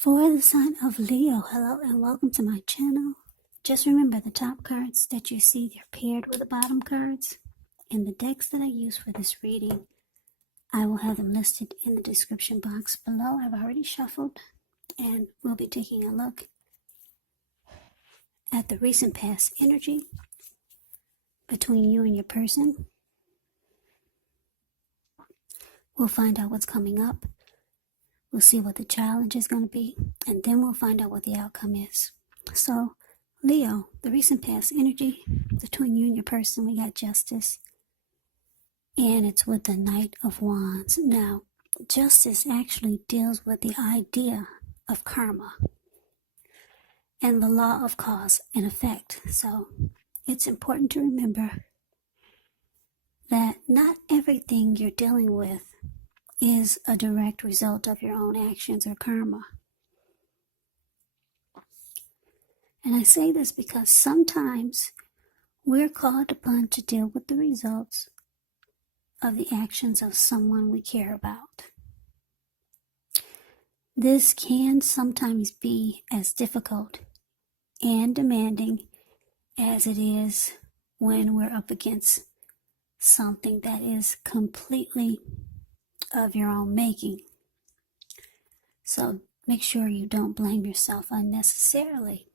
For the sign of Leo, hello and welcome to my channel. Just remember the top cards that you see, they're paired with the bottom cards. And the decks that I use for this reading, I will have them listed in the description box below. I've already shuffled and we'll be taking a look at the recent past energy between you and your person. We'll find out what's coming up. We'll see what the challenge is going to be, and then we'll find out what the outcome is. So, Leo, the recent past energy between you and your person, we got Justice, and it's with the Knight of Wands. Now, Justice actually deals with the idea of karma and the law of cause and effect. So, it's important to remember that not everything you're dealing with is a direct result of your own actions or karma. And I say this because sometimes we're called upon to deal with the results of the actions of someone we care about. This can sometimes be as difficult and demanding as it is when we're up against something that is completely of your own making. So make sure you don't blame yourself unnecessarily.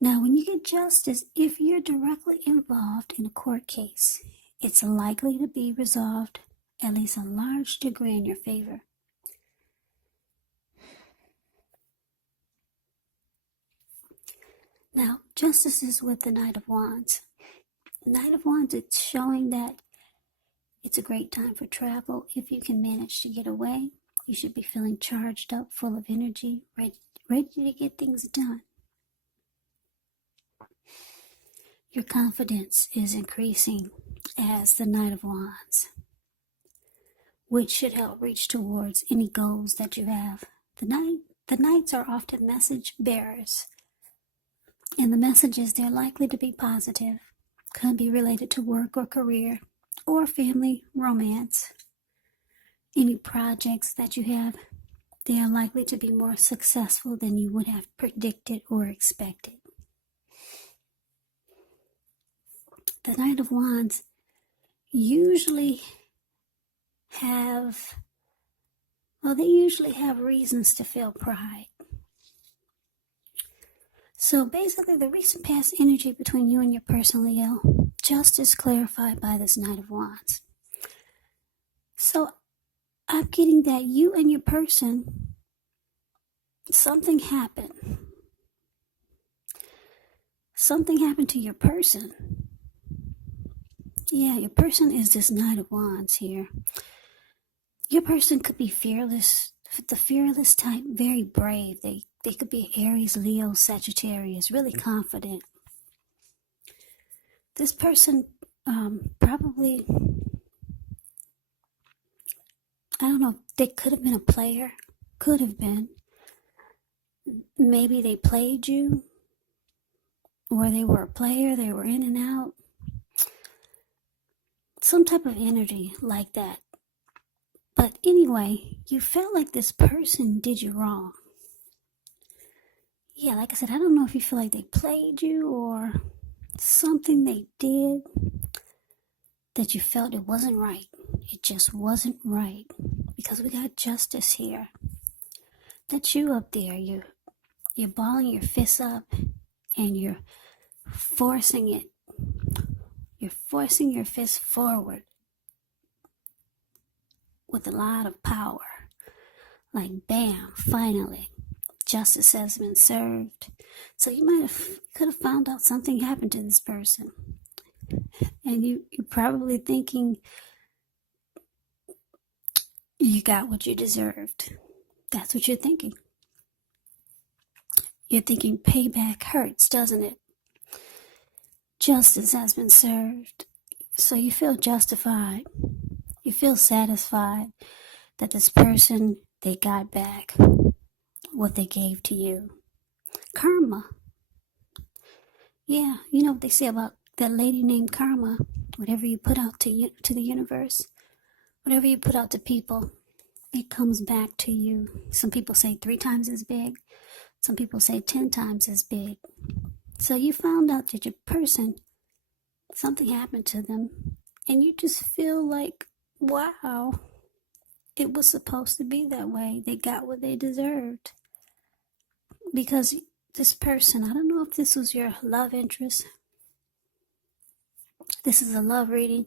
Now, when you get Justice, if you're directly involved in a court case, it's likely to be resolved at least a large degree in your favor. Now, Justice is with the Knight of Wands. Knight of Wands, it's showing that it's a great time for travel. If you can manage to get away, you should be feeling charged up, full of energy, ready to get things done. Your confidence is increasing as the Knight of Wands, which should help reach towards any goals that you have. The Knights are often message bearers, and the messages, they're likely to be positive, could be related to work or career, or family, romance. Any projects that you have, they are likely to be more successful than you would have predicted or expected. The Knight of Wands usually have reasons to feel pride. So basically, the recent past energy between you and your person, Leo, Justice clarified by this Knight of Wands. So I'm getting that you and your person, something happened. Something happened to your person. Yeah, your person is this Knight of Wands here. Your person could be fearless, the fearless type, very brave. They could be Aries, Leo, Sagittarius, really confident. This person probably, I don't know, they could have been a player, could have been. Maybe they played you, or they were a player, they were in and out. Some type of energy like that. But anyway, you felt like this person did you wrong. Yeah, like I said, I don't know if you feel like they played you or something they did that you felt it wasn't right. It just wasn't right. Because we got Justice here. That's you up there. You're balling your fists up and you're forcing it. You're forcing your fist forward with a lot of power. Like bam, finally, justice has been served. So you could have found out something happened to this person. And you're probably thinking you got what you deserved. That's what you're thinking. You're thinking payback hurts, doesn't it? Justice has been served. So you feel justified. You feel satisfied that this person, they got back what they gave to you. Karma. Yeah, you know what they say about that lady named Karma. Whatever you put out to the universe, whatever you put out to people, it comes back to you. Some people say 3 times as big. Some people say 10 times as big. So you found out that your person, something happened to them, and you just feel like, wow, it was supposed to be that way. They got what they deserved. Because this person, I don't know if this was your love interest. This is a love reading.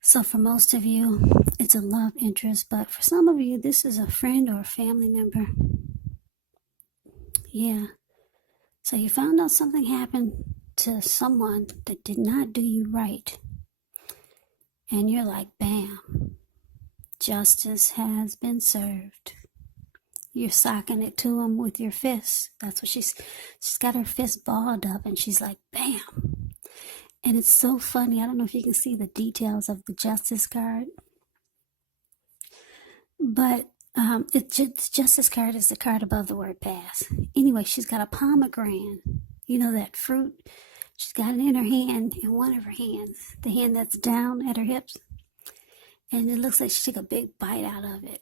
So for most of you, it's a love interest. But for some of you, this is a friend or a family member. Yeah. So you found out something happened to someone that did not do you right. And you're like, bam, justice has been served. You're socking it to him with your fist. That's what she's got her fist balled up, and she's like, bam. And it's so funny. I don't know if you can see the details of the justice card. But the justice card is the card above the word pass. Anyway, she's got a pomegranate. You know that fruit? She's got it in her hand, in one of her hands. The hand that's down at her hips. And it looks like she took a big bite out of it.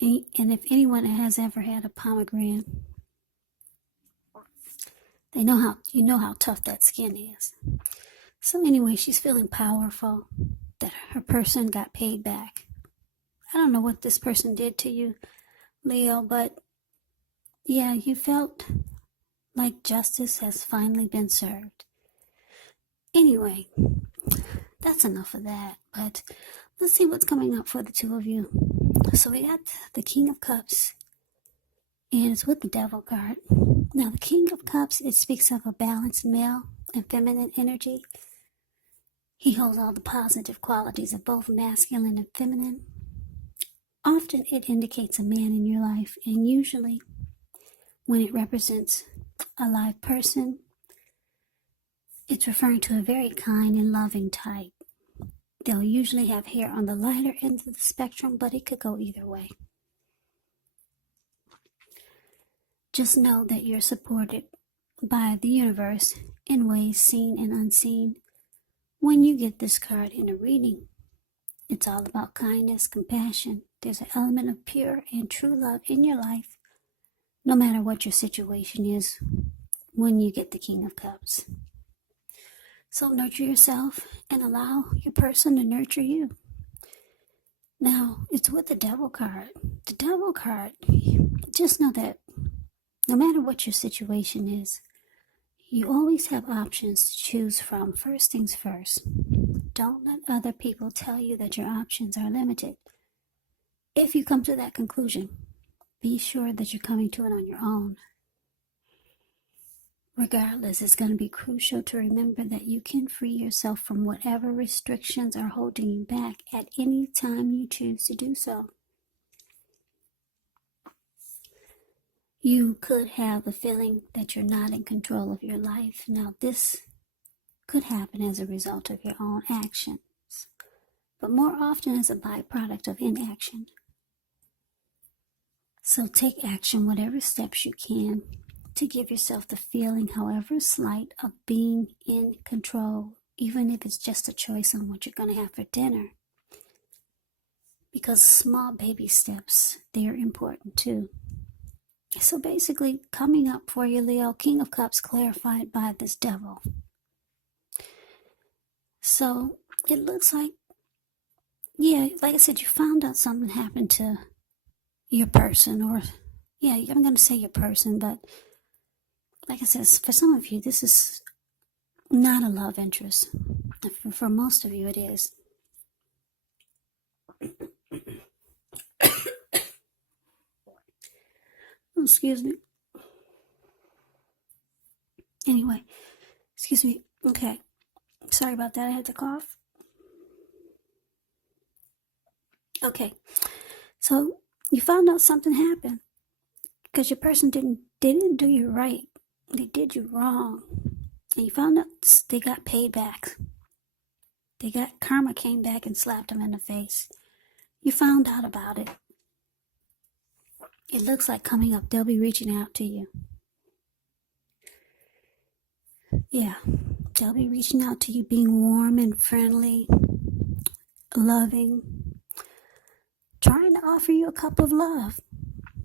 And if anyone has ever had a pomegranate, you know how tough that skin is. So anyway, she's feeling powerful that her person got paid back. I don't know what this person did to you, Leo, but yeah, you felt like justice has finally been served. Anyway, that's enough of that, but let's see what's coming up for the two of you. So we got the King of Cups, and it's with the Devil card. Now, the King of Cups, it speaks of a balanced male and feminine energy. He holds all the positive qualities of both masculine and feminine. Often it indicates a man in your life, and usually when it represents a live person, it's referring to a very kind and loving type. They'll usually have hair on the lighter end of the spectrum, but it could go either way. Just know that you're supported by the universe in ways seen and unseen. When you get this card in a reading, it's all about kindness, compassion. There's an element of pure and true love in your life, no matter what your situation is when you get the King of Cups. So nurture yourself and allow your person to nurture you. Now, it's with the Devil card. The Devil card, just know that no matter what your situation is, you always have options to choose from. First things first, don't let other people tell you that your options are limited. If you come to that conclusion, be sure that you're coming to it on your own. Regardless, it's going to be crucial to remember that you can free yourself from whatever restrictions are holding you back at any time you choose to do so. You could have the feeling that you're not in control of your life. Now, this could happen as a result of your own actions, but more often as a byproduct of inaction. So take action, whatever steps you can, to give yourself the feeling, however slight, of being in control, even if it's just a choice on what you're going to have for dinner. Because small baby steps, they're important too. So basically, coming up for you, Leo, King of Cups clarified by this Devil. So it looks like, yeah, like I said, you found out something happened to your person, or, yeah, I'm going to say your person, but like I said, for some of you, this is not a love interest. For most of you, it is. Oh, excuse me. Anyway, excuse me. Okay. Sorry about that. I had to cough. Okay. So you found out something happened because your person didn't do you right. They did you wrong. And you found out they got paid back. Karma came back and slapped them in the face. You found out about it. It looks like coming up, they'll be reaching out to you. Yeah, they'll be reaching out to you, being warm and friendly, loving, trying to offer you a cup of love.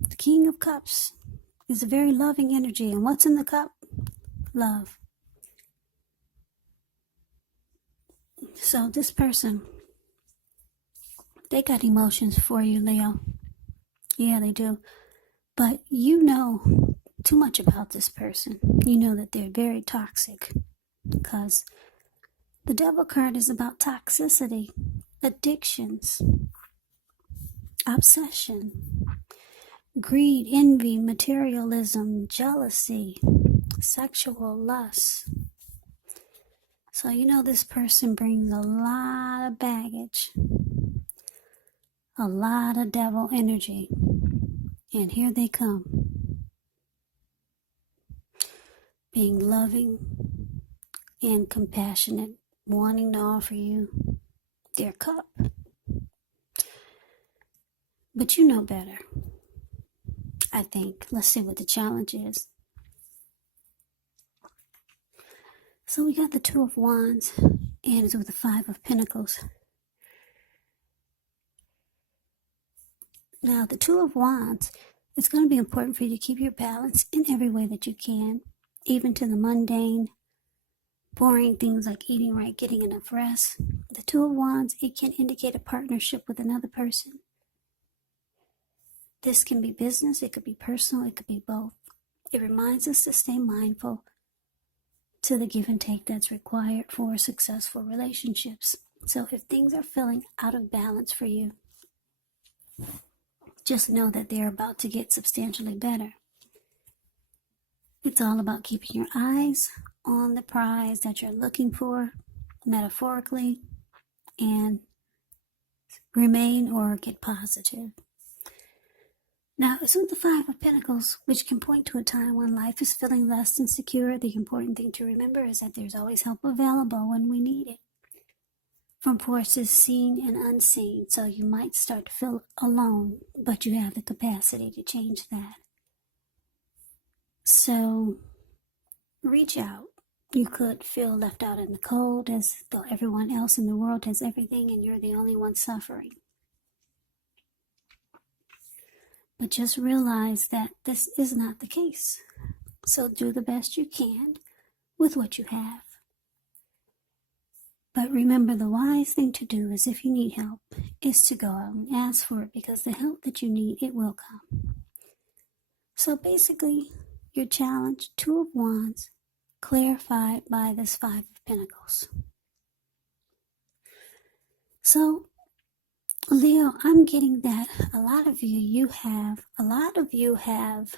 The King of Cups is a very loving energy. And what's in the cup? Love. So this person, they got emotions for you, Leo. Yeah, they do. But you know too much about this person. You know that they're very toxic, because the Devil card is about toxicity, addictions, obsession, greed, envy, materialism, jealousy, sexual lust. So you know this person brings a lot of baggage, a lot of devil energy. And here they come, being loving and compassionate, wanting to offer you their cup. But you know better, I think. Let's see what the challenge is. So we got the Two of Wands, and it's with the Five of Pentacles. Now, the Two of Wands, it's going to be important for you to keep your balance in every way that you can, even to the mundane, boring things like eating right, getting enough rest. The Two of Wands, it can indicate a partnership with another person. This can be business, it could be personal, it could be both. It reminds us to stay mindful to the give and take that's required for successful relationships. So if things are feeling out of balance for you, just know that they're about to get substantially better. It's all about keeping your eyes on the prize that you're looking for, metaphorically, and remain or get positive. Now, it's with the Five of Pentacles, which can point to a time when life is feeling less than secure. The important thing to remember is that there's always help available when we need it, from forces seen and unseen. So you might start to feel alone, but you have the capacity to change that. So reach out. You could feel left out in the cold, as though everyone else in the world has everything and you're the only one suffering. But just realize that this is not the case. So do the best you can with what you have. But remember, the wise thing to do is, if you need help, is to go out and ask for it, because the help that you need, it will come. So basically, your challenge, Two of Wands, clarified by this Five of Pentacles. So, Leo, I'm getting that a lot of you have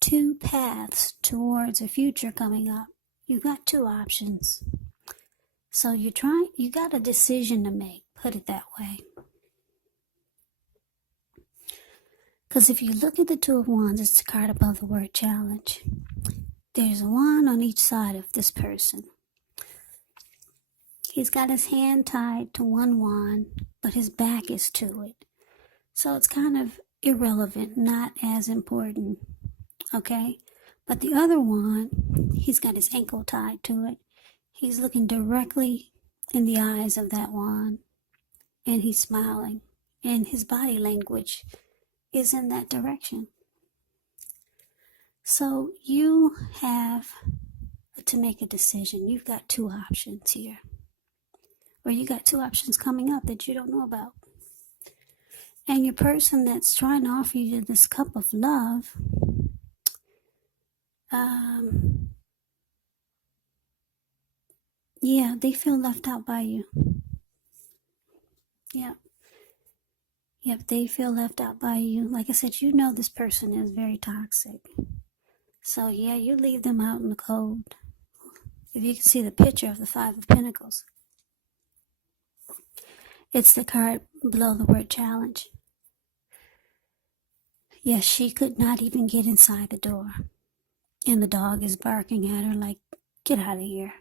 two paths towards a future coming up. You got two options. So you got a decision to make, put it that way. Because if you look at the Two of Wands, it's the card above the word challenge. There's one on each side of this person. He's got his hand tied to one wand, but his back is to it. So it's kind of irrelevant, not as important, okay? But the other wand, he's got his ankle tied to it. He's looking directly in the eyes of that wand, and he's smiling, and his body language is in that direction. So you have to make a decision. You've got two options here, or you got two options coming up that you don't know about. And your person that's trying to offer you this cup of love, yeah, they feel left out by you. Yeah. Yep, they feel left out by you. Like I said, you know this person is very toxic. So yeah, you leave them out in the cold. If you can see the picture of the Five of Pentacles, it's the card below the word challenge. Yes, she could not even get inside the door. And the dog is barking at her like, get out of here.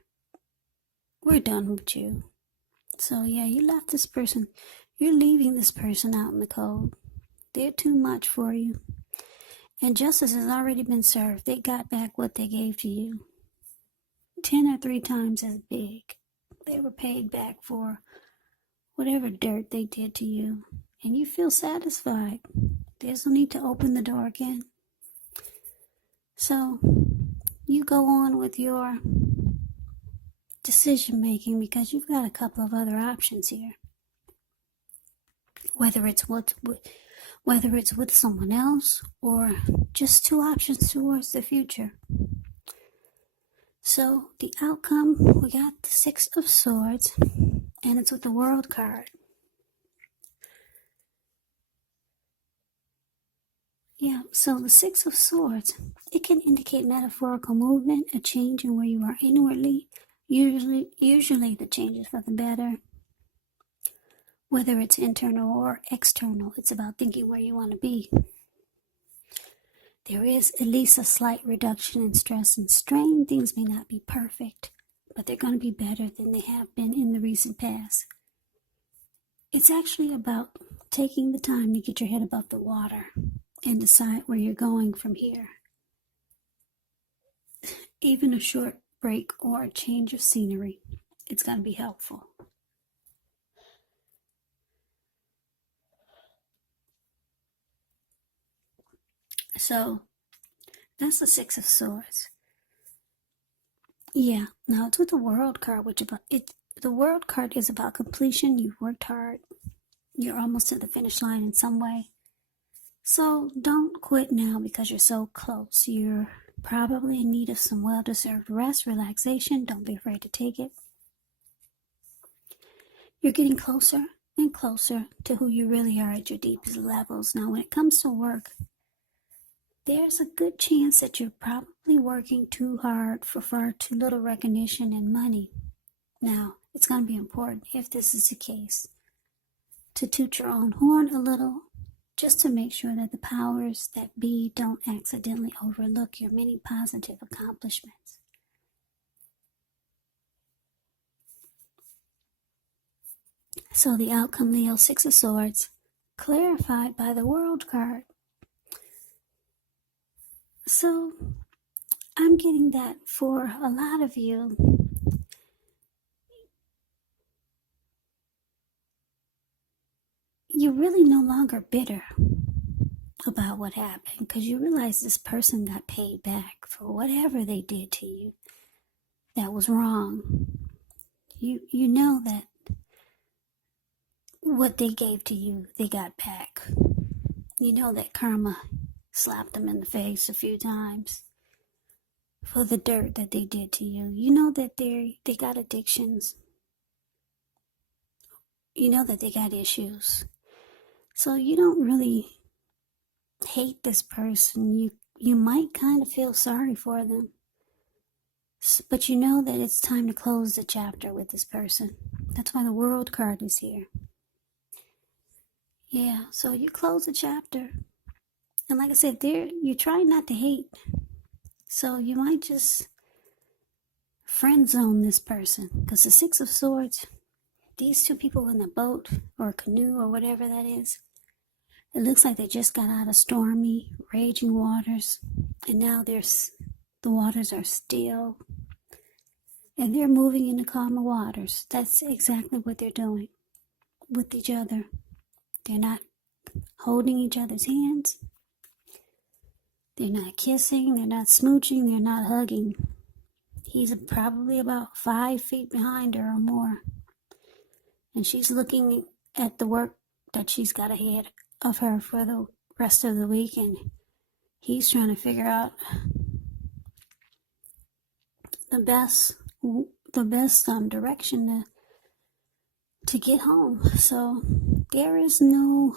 We're done with you. So yeah, you left this person. You're leaving this person out in the cold. They're too much for you. And justice has already been served. They got back what they gave to you. 10 or 3 times as big. They were paid back for whatever dirt they did to you. and you feel satisfied. There's no need to open the door again. So you go on with your decision making because you've got a couple of other options here. Whether it's with someone else or just two options towards the future. So the outcome, we got the Six of Swords, and it's with the World card. Yeah, so the Six of Swords, it can indicate metaphorical movement, a change in where you are inwardly. Usually the change is for the better. Whether it's internal or external, it's about thinking where you want to be. There is at least a slight reduction in stress and strain. Things may not be perfect, but they're going to be better than they have been in the recent past. It's actually about taking the time to get your head above the water and decide where you're going from here. Even a short break or a change of scenery, it's going to be helpful. So that's the Six of Swords. Yeah, now it's with the World card, the World card is about completion. You've worked hard. You're almost to the finish line in some way. So don't quit now because you're so close. You're probably in need of some well-deserved rest, relaxation. Don't be afraid to take it. You're getting closer and closer to who you really are at your deepest levels. Now, when it comes to work, there's a good chance that you're probably working too hard for far too little recognition and money. Now, it's going to be important, if this is the case, to toot your own horn a little, just to make sure that the powers that be don't accidentally overlook your many positive accomplishments. So the outcome, Leo, Six of Swords, clarified by the World card. So I'm getting that for a lot of you, you're really no longer bitter about what happened because you realize this person got paid back for whatever they did to you that was wrong. You know that what they gave to you, they got back. You know that karma slapped them in the face a few times for the dirt that they did to you. You know that they got addictions. You know that they got issues. So you don't really hate this person. You might kind of feel sorry for them. But you know that it's time to close the chapter with this person. That's why the World card is here. Yeah, so you close the chapter. And like I said, you try not to hate. So you might just friend zone this person. Because the Six of Swords, these two people in a boat or a canoe or whatever that is, it looks like they just got out of stormy, raging waters. And now the waters are still. And they're moving into calmer waters. That's exactly what they're doing with each other. They're not holding each other's hands. They're not kissing. They're not smooching. They're not hugging. He's probably about 5 feet behind her or more. And she's looking at the work that she's got ahead of her for the rest of the week. And he's trying to figure out the best direction to get home. So there is no,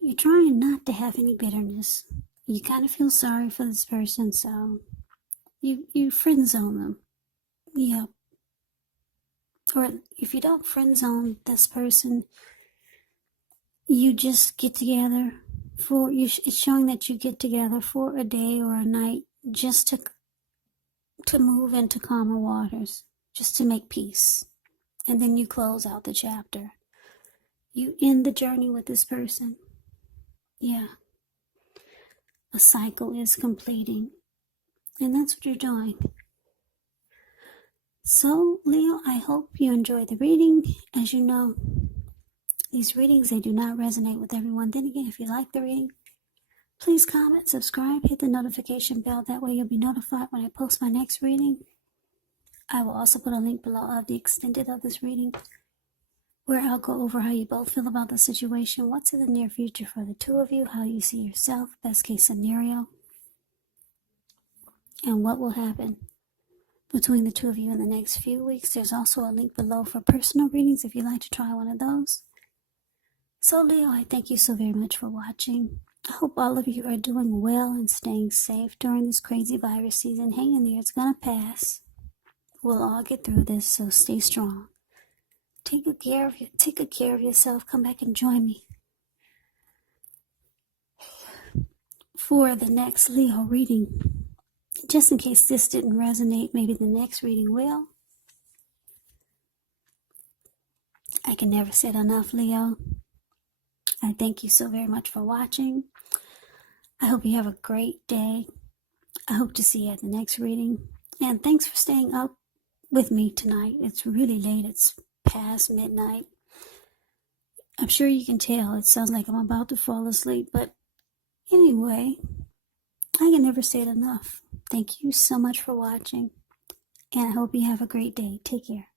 you're trying not to have any bitterness. You kind of feel sorry for this person, so you friend zone them. Yeah. Or if you don't friend zone this person, you just get together it's showing that you get together for a day or a night just to move into calmer waters, just to make peace. And then you close out the chapter. You end the journey with this person. Yeah. A cycle is completing. And that's what you're doing. So, Leo, I hope you enjoyed the reading. As you know, these readings, they do not resonate with everyone. Then again, if you like the reading, please comment, subscribe, hit the notification bell. That way you'll be notified when I post my next reading. I will also put a link below of the extended of this reading, where I'll go over how you both feel about the situation, what's in the near future for the two of you, how you see yourself, best case scenario, and what will happen between the two of you in the next few weeks. There's also a link below for personal readings if you'd like to try one of those. So, Leo, I thank you so very much for watching. I hope all of you are doing well and staying safe during this crazy virus season. Hang in there, it's gonna pass. We'll all get through this, so stay strong. Take good care of yourself. Come back and join me for the next Leo reading. Just in case this didn't resonate, maybe the next reading will. I can never say it enough, Leo. I thank you so very much for watching. I hope you have a great day. I hope to see you at the next reading. And thanks for staying up with me tonight. It's really late. It's past midnight. I'm sure you can tell it sounds like I'm about to fall asleep. But anyway, I can never say it enough. Thank you so much for watching. And I hope you have a great day. Take care.